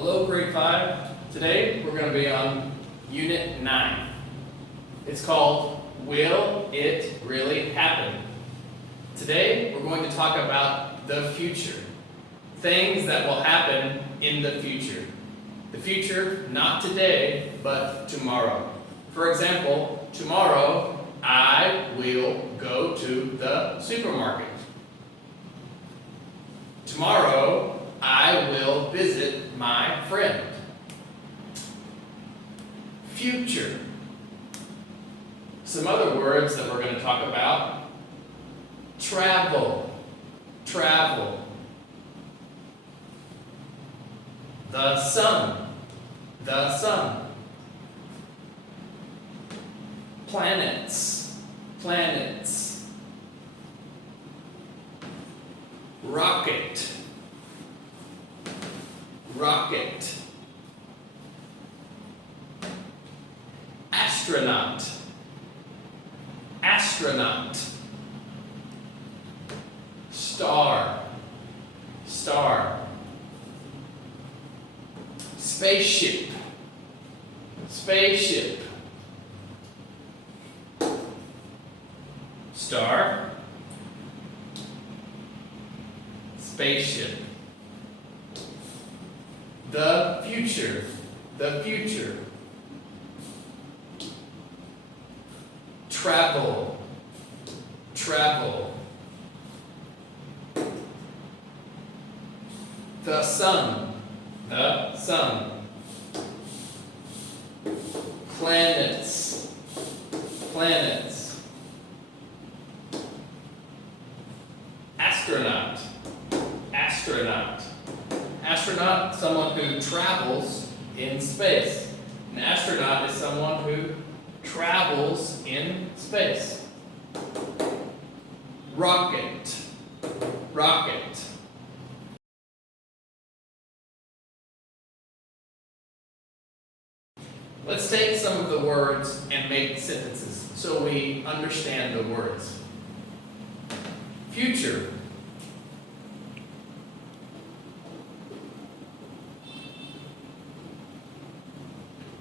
Hello, grade 5. Today we're going to be on Unit 9. It's called Will It Really Happen? Today we're going to talk about the future. Things that will happen in the future. The future, not today, but tomorrow. For example, tomorrow I will go to the supermarket. Tomorrow I will visit my friend. Future. Some other words that we're going to talk about. Travel. Travel. The sun. The sun. Planets. Planets. Rocket. Rocket. Astronaut. Astronaut. Star. Star. Spaceship. Spaceship. Star. Spaceship. The future. The future. Travel. Travel. The sun. The sun. Planets. Planets. Astronaut. Astronaut. Astronaut, someone who travels in space. An astronaut is someone who travels in space. Rocket. Rocket. Let's take some of the words and make sentences so we understand the words. Future.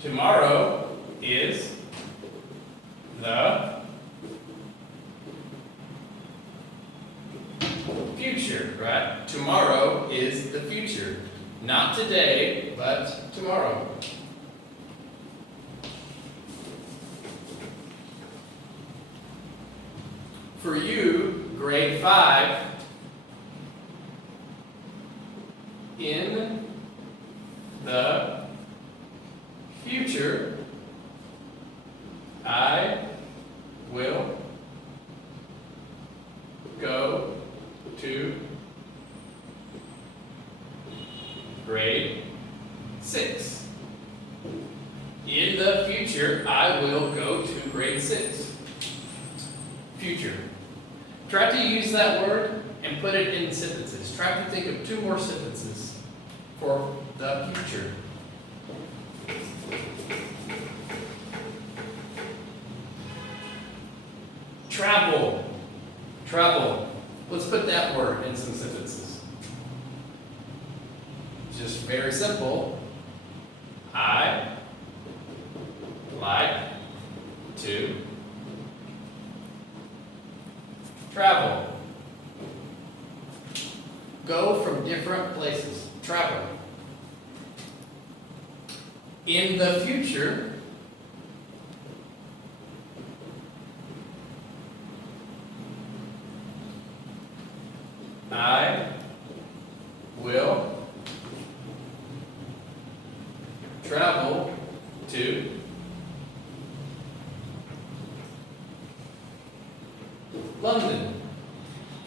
Tomorrow is the future, right? Tomorrow is the future. Not today, but tomorrow. For you, grade 5, in the future, I will go to grade 6. In the future, I will go to grade 6. Future. Try to use that word and put it in sentences. Try to think of 2 more sentences for the future. Travel. Travel. Let's put that word in some sentences. Just very simple. I like to travel. Go from different places. Travel. In the future, I will travel to London.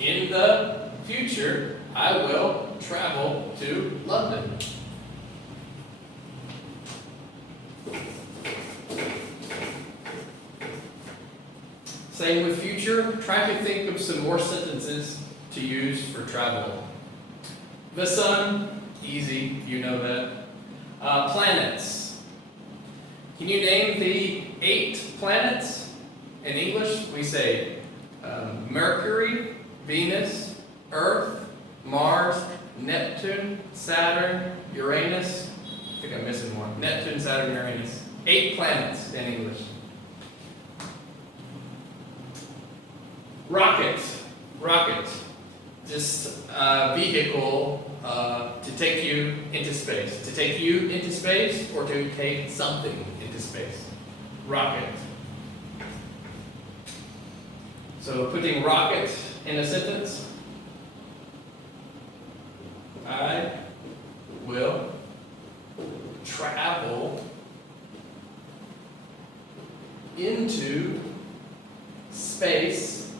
In the future, I will travel to London. Same with future. Try to think of some more sentences to use for travel. The sun, easy, you know that. Planets. Can you name the 8 planets? In English, we say Mercury, Venus, Earth, Mars, Neptune, Saturn, Uranus, think I'm missing one. Neptune, Saturn, Uranus. 8 planets in English. Rocket. Rocket. Just a vehicle to take you into space. To take you into space or to take something into space. Rocket. So putting rocket in a sentence. I will travel into space.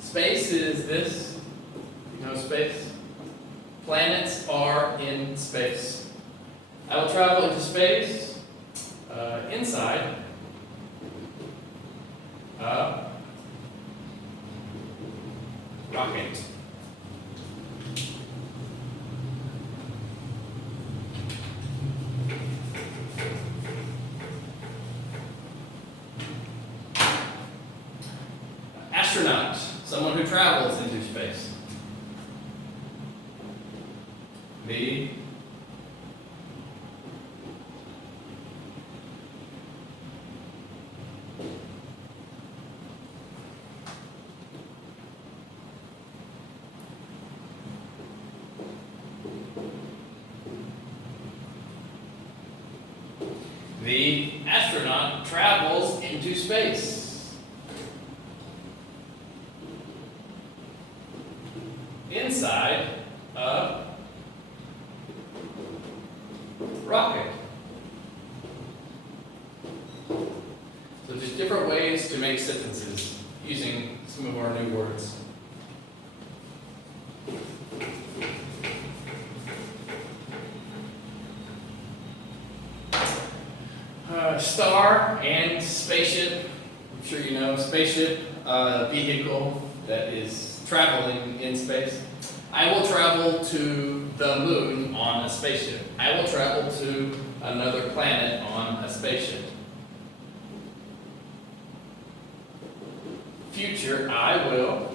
Space is this. You know space? Planets are in space. I will travel into space inside a rocket. Astronaut, someone who travels into space. The astronaut travels into space. Inside a rocket. So there's different ways to make sentences using some of our new words. Star and spaceship. I'm sure you know spaceship, vehicle that is traveling in space. I will travel to the moon on a spaceship. I will travel to another planet on a spaceship. Future, I will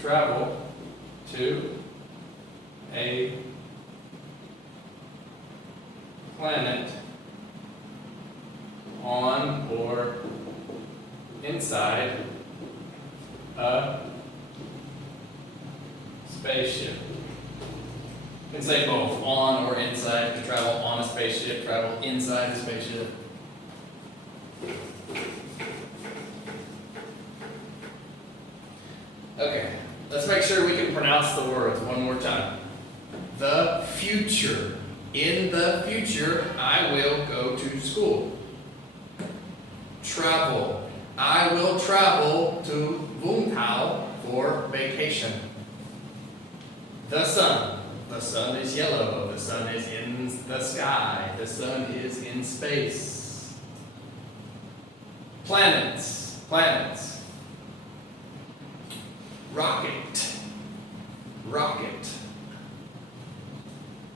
travel to a planet on or inside a spaceship. You can say both, on or inside. To travel on a spaceship, travel inside a spaceship. Okay, let's make sure we can pronounce the words one more time. The future. In the future, I will go to school. Travel. I will travel to Vũng Tàu for vacation. The sun. The sun is yellow. The sun is in the sky. The sun is in space. Planets. Planets. Rocket. Rocket.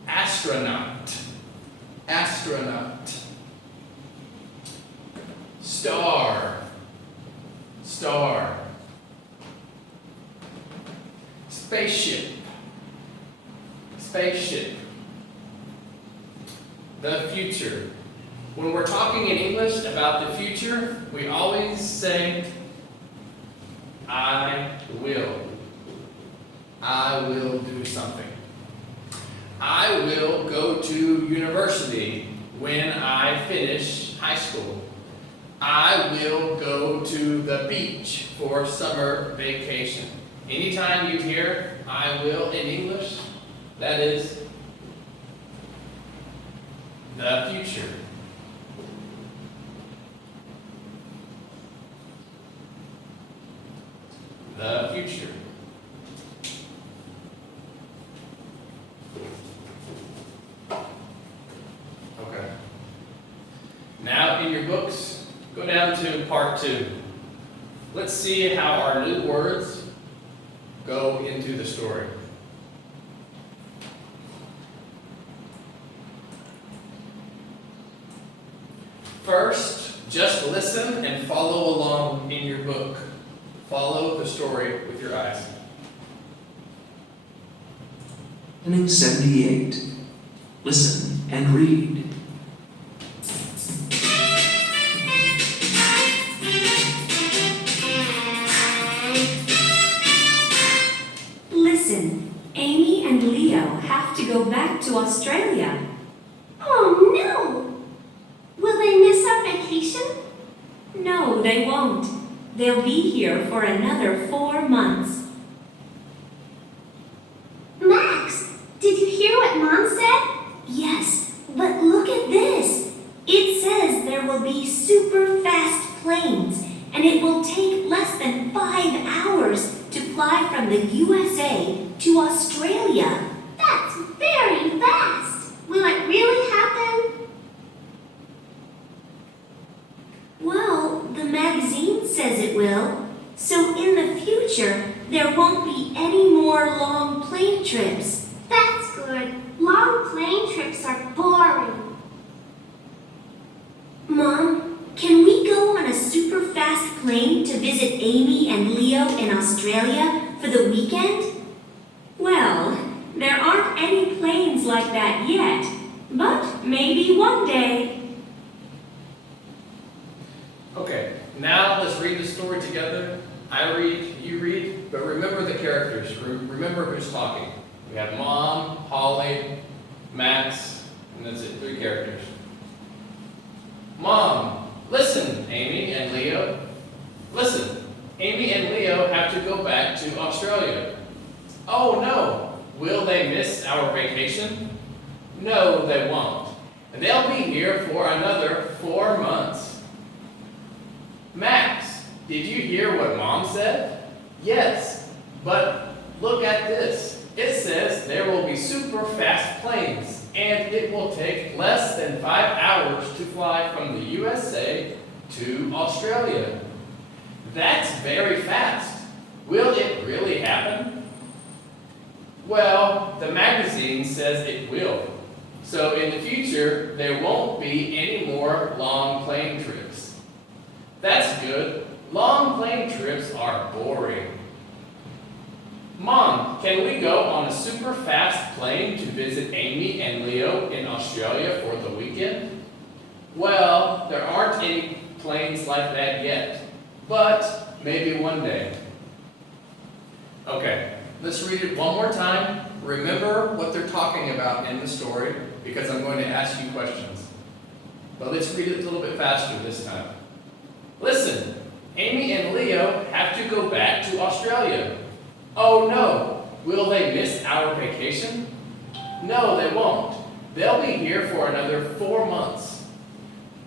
Astronaut. Astronaut. Star. Star. Spaceship. Spaceship. The future. When we're talking in English about the future, we always say, I will. I will do something. I will go to university when I finish high school. I will go to the beach for summer vacation. Anytime you hear I will in English, that is the future. The future. Okay. Now in your books, go down to part 2. Let's see how our new words go into the story. First, just listen and follow along in your book. Follow the story with your eyes. Inning 78. Listen and read. Listen, Amy and Leo have to go back to Australia. Oh no! Will they miss our vacation? No, they won't. They'll be here for another 4 months. Max, did you hear what Mom said? Yes, but look at this. It says there will be super fast planes, and it will take less than 5 hours to fly from the USA to Australia. That's very fast. Will it really happen? Well, the magazine says it will. So in the future, there won't be any more long plane trips. That's good. Long plane trips are boring. Mom, can we go on a super fast plane to visit Amy and Leo in Australia for the weekend? Well, there aren't any planes like that yet, but maybe one day. Okay, now let's read the story together. I read, you read, but remember the characters. Remember who's talking. We have Mom, Holly, Max, and that's it, 3 characters. Mom, listen, Amy and Leo. Listen, Amy and Leo have to go back to Australia. Oh no, will they miss our vacation? No, they won't. And they'll be here for another 4 months. Max, did you hear what Mom said? Yes, but look at this. It says there will be super fast planes, and it will take less than 5 hours to fly from the USA to Australia. That's very fast. Will it really happen? Well, the magazine says it will. So in the future, there won't be any more long plane trips. That's good. Long plane trips are boring. Mom, can we go on a super fast plane to visit Amy and Leo in Australia for the weekend? Well, there aren't any planes like that yet, but maybe one day. Okay, let's read it one more time. Remember what they're talking about in the story, because I'm going to ask you questions. But let's read it a little bit faster this time. Listen, Amy and Leo have to go back to Australia. Oh no, will they miss our vacation? No, they won't. They'll be here for another 4 months.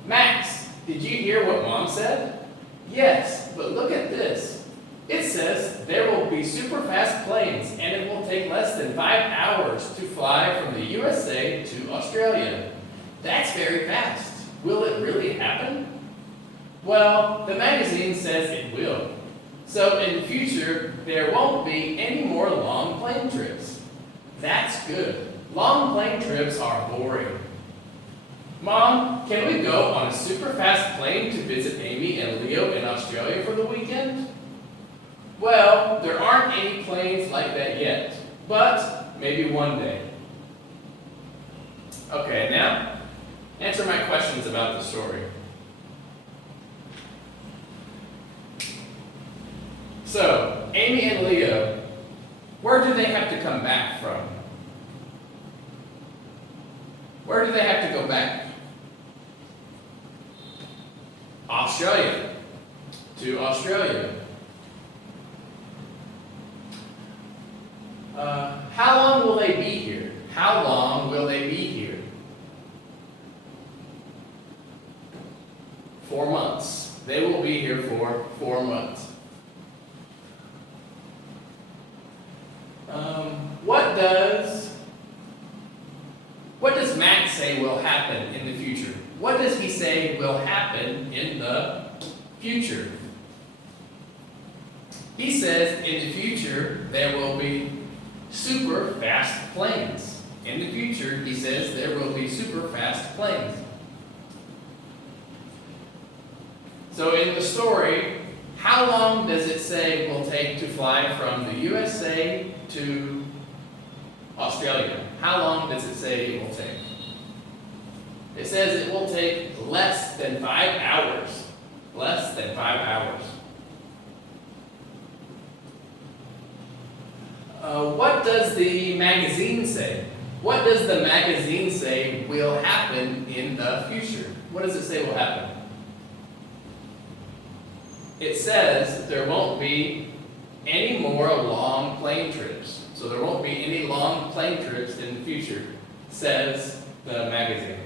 Max, did you hear what Mom said? Yes, but look at this. It says there will be super fast planes, and it will take less than 5 hours to fly from the USA to Australia. That's very fast. Will it really happen? Well, the magazine says it will. So in the future, there won't be any more long plane trips. That's good. Long plane trips are boring. Mom, can we go on a super fast plane to visit Amy and Leo in Australia for the weekend? Well, there aren't any planes like that yet, but maybe one day. Okay, now answer my questions about the story. So, Amy and Leo, where do they have to come back from? Where do they have to go back? Australia. To Australia. How long will they be here? How long will they be here? 4 months. They will be here for 4 months. What does Max say will happen in the future? What does he say will happen in the future? He says in the future there will be super fast planes. In the future, he says there will be super fast planes. So in the story, how long does it say it will take to fly from the USA to Australia. How long does it say it will take? It says it will take less than 5 hours. Less than 5 hours. What does the magazine say? What does the magazine say will happen in the future? What does it say will happen? It says there won't be any more long plane trips. So there won't be any long plane trips in the future, says the magazine.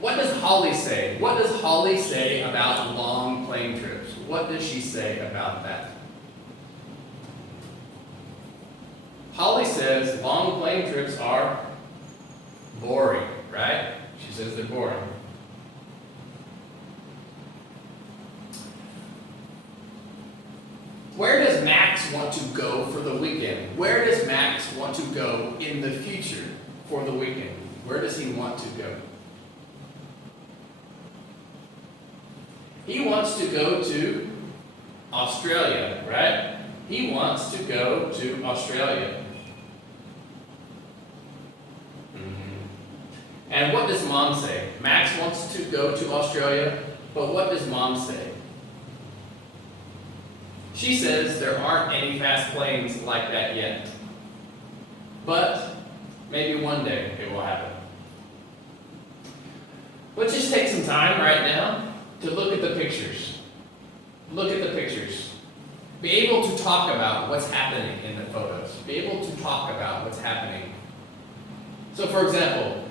What does Holly say? What does Holly say about long plane trips? What does she say about that? Holly says long plane trips are boring, right? She says they're boring. Where does Max want to go for the weekend? Where does Max want to go in the future for the weekend? Where does he want to go? He wants to go to Australia, right? He wants to go to Australia. And what does Mom say? Max wants to go to Australia, but what does Mom say? She says there aren't any fast planes like that yet. But maybe one day it will happen. Let's just take some time right now to look at the pictures. Look at the pictures. Be able to talk about what's happening in the photos. Be able to talk about what's happening. So for example,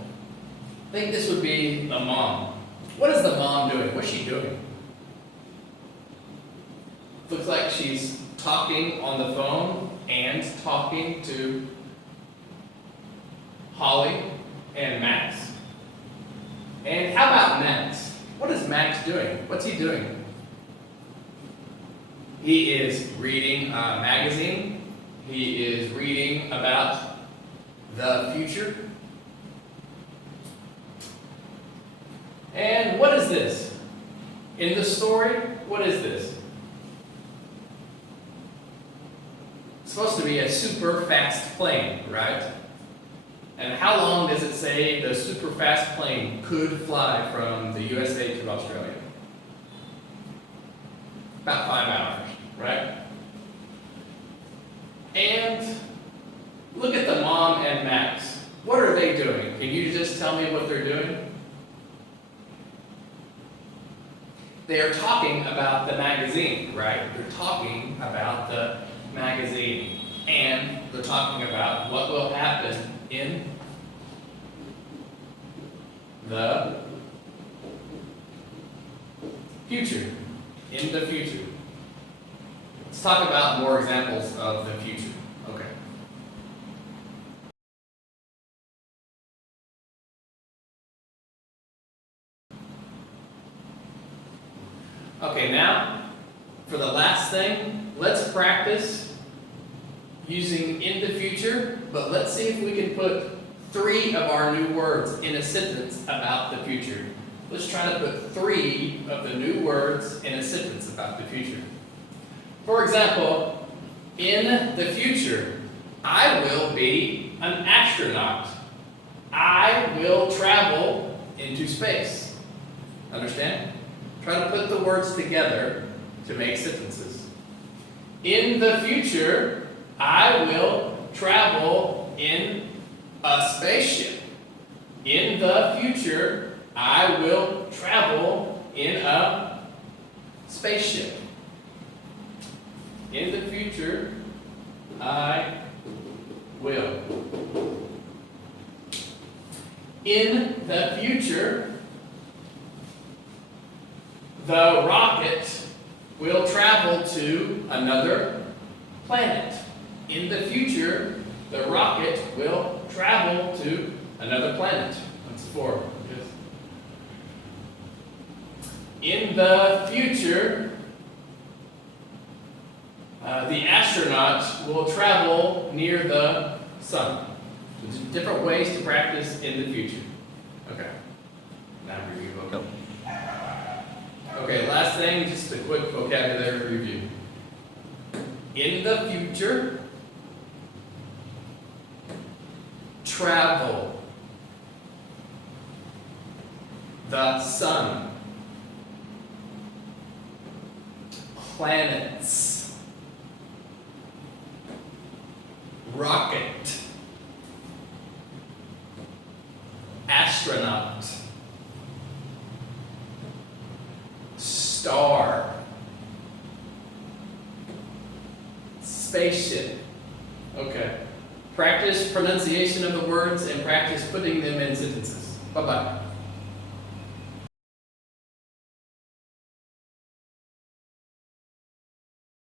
I think this would be a mom. What is the mom doing? What's she doing? Looks like she's talking on the phone and talking to Holly and Max. And how about Max? What is Max doing? What's he doing? He is reading a magazine. He is reading about the future. And what is this? In the story, what is this? It's supposed to be a super fast plane, right? And how long does it say the super fast plane could fly from the USA to Australia? About 5 hours, right? And look at the mom and Max. What are they doing? Can you just tell me what they're doing? They are talking about the magazine, right? They're talking about the magazine. And they're talking about what will happen in the future. In the future. Let's talk about more examples of the future. Okay. Okay, now, for the last thing, let's practice using in the future, but let's see if we can put 3 of our new words in a sentence about the future. Let's try to put 3 of the new words in a sentence about the future. For example, in the future, I will be an astronaut. I will travel into space. Understand? Try to put the words together to make sentences. In the future, I will travel in a spaceship. In the future, I will travel in a spaceship. In the future, I will. In the future, the rocket will travel to another planet. In the future, the rocket will travel to another planet. That's 4. Yes. In the future, the astronaut will travel near the sun. So there's different ways to practice in the future. Okay. Now review vocabulary. Okay, last thing, just a quick vocabulary review. In the future, travel, the sun, planets, rocket, astronaut, star, spaceship. Okay. Practice pronunciation of the words and practice putting them in sentences. Bye-bye.